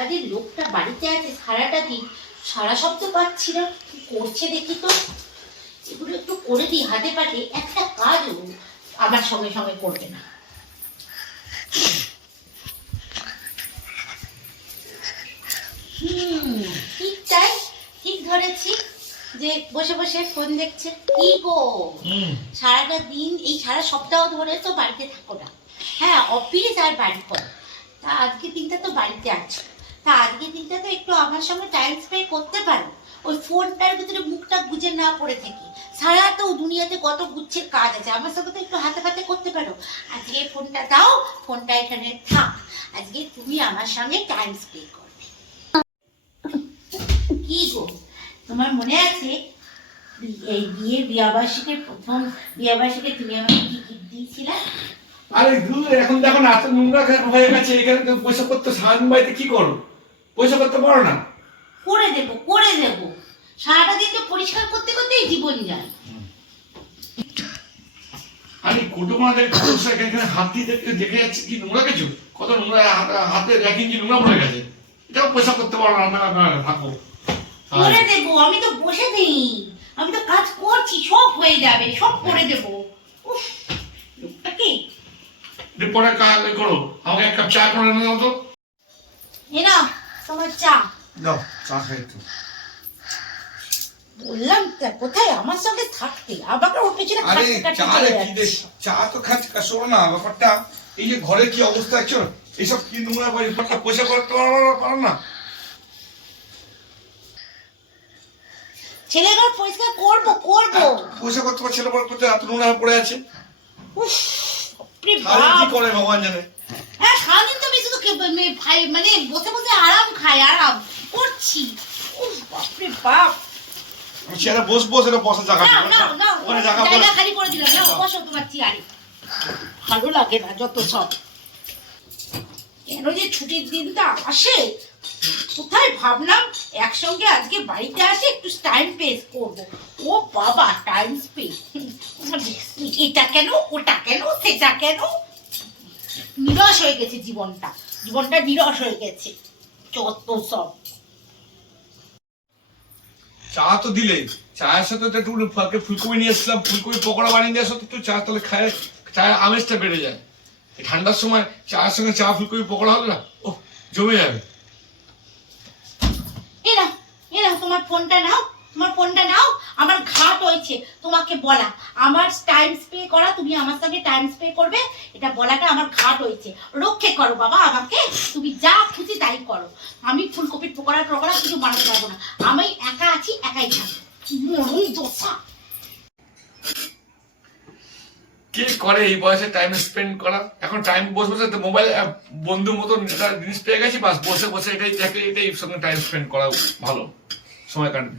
আরে লোকটা বাড়িতে আছে সারাটা দিন, সারা শব্দ পাচ্ছি না, কি করছে দেখি তো। এগুলো একটু করে দিই হাতে পাতে, একটা কাজও আমার সঙ্গে সঙ্গে করবে না। ঠিক তাই, ঠিক ধরেছি যে বসে বসে ফোন দেখছে। কি গো সারাটা দিন, এই সারা সপ্তাহ ধরে তো বাড়িতে থাকো না। হ্যাঁ অফিস আর বাড়ি পর, তা আজকে দিনটা তো বাড়িতে আছো, তা আজকে দিনটা তো একটু আমার সঙ্গে টাইম স্পেন্ড করতে পারো। ওই ফোনটার ভিতরে মুখটা গুজে না পড়ে থাকি। সারা তো দুনিয়াতে কত গুচ্ছের কাজ আছে, আমার সঙ্গে তো একটু হাতে হাতে করতে পারো। আজকে ফোনটা দাও, ফোনটা এখানে থাক, আজকে তুমি আমার সঙ্গে টাইম স্পেন্ড করবে। কি গো তোমার মনে আছে এই বিয়াবার্ষিকের প্রথম বিয়াবার্ষিকে তুমি আমাকে কি গিফট দিয়েছিলে? আরে দূর, এখন দেখো না এত নোংরা হয়ে গেছে, এখানে তুমি পয়সা করতে সারাদিন বাড়িতে কি করো? পয়সা করতে পারো না? করে দেবো করে দেবো, সারাটা দিন তো পরিষ্কার করতে করতেই জীবন যায়। আরে কুটুমাদের এখানে হাত দিয়ে দেখে যাচ্ছে কি নোংরা কিছু, কত নোংরা হাতে 1 ইঞ্চি নোংরা পড়ে গেছে। এটাও পয়সা করতে পারো না? থাকো করে দেবো, আমি তো বসে নেই, আমি তো কাজ করছি, সব হয়ে যাবে, সব করে দেবো। উফ, লোকটা কি? পরে কাজ করো, আমাকে 1 কাপ চা করে এনে দাও তো। এ নাও তোমার চা। দাও চা খাই তো। বললাম কোথায় আমার সঙ্গে থাকতে, আবার ওর পেছনে আরে খাটতে চা চলে কি দে, যাচ্ছে। চা তো খাচ্ছি, শোনো না ব্যাপারটা, এই যে ঘরের কি অবস্থা দেখছো, এইসব কি নোংরা ব্যাপারটা পয়সা করতে পারো না? ছেলেঘর পরিষ্কার করবো করবো, পয়সা করতে পারছে ছেলে করতে এত নোংরা হয়ে পড়ে আছে। উফ, বাপরে আরে কি বাপ। করে ভগবান জানে। হ্যাঁ সারাদিন তো আমি শুধু ভাই মানে বসে বসে আরাম খাই, আরাম করছি। উফ, বাপরে বাপ। আমি চেয়ারে বসবো, সেটা বসার জায়গা নাও নেই। নাও নাও, ওখানে জায়গা জায়গা করে খালি করে দিলাম, নাও বসো তোমার চেয়ারে। ভালো লাগে না যত সব, কেন যে ছুটির দিনটা আসে। কোথায় ভাবলাম একসঙ্গে আজকে বাড়িতে আসে একটু টাইম স্পেস করবো। ও বাবা টাইম স্পেস, এটা কেন ওটা কেন সেটা কেন, নিরস হয়ে গেছে জীবনটা, জীবনটা নিরস হয়ে গেছে যত সব। চা তো দিলে, চায়ের সাথে তো একটু ফুলকপি নিয়ে এসেছিলাম, ফুলকপি পকোড়া বানিয়ে দেওয়ার সাথে একটু চা তাহলে খায়, চায়ের আমেজটা বেড়ে যায়। এই ঠান্ডার সময় চায়ের সঙ্গে চা ফুলকপি পকোড়া হলে না, ও জমে যাবে। এরা এরা তোমার ফোনটা নাও, তোমার ফোনটা নাও, আমার ঘাট হয়েছে তোমাকে বলা, আমার টাইম স্পে করা, তুমি আমার সঙ্গে টাইম স্পে করবে, এটা বলাটা আমার ঘাট হয়েছে। রক্ষে করো বাবা আমাকে, তুমি যা খুশি তাই করো, আমি ফুলকপির পকোড়া টকোড়া কিছু বানাতে পারবো না, আমি একা আছি একাই থাকবো। মরুন দোষা। কে করে এই বয়সে টাইম স্পেন্ড করা? এখন টাইম বসে বসে মোবাইল বন্ধুর মতো জিনিস পেয়ে গেছি, বাস বসে বসে এটাই সঙ্গে টাইম স্পেন্ড করা ভালো, সময় কাটবে।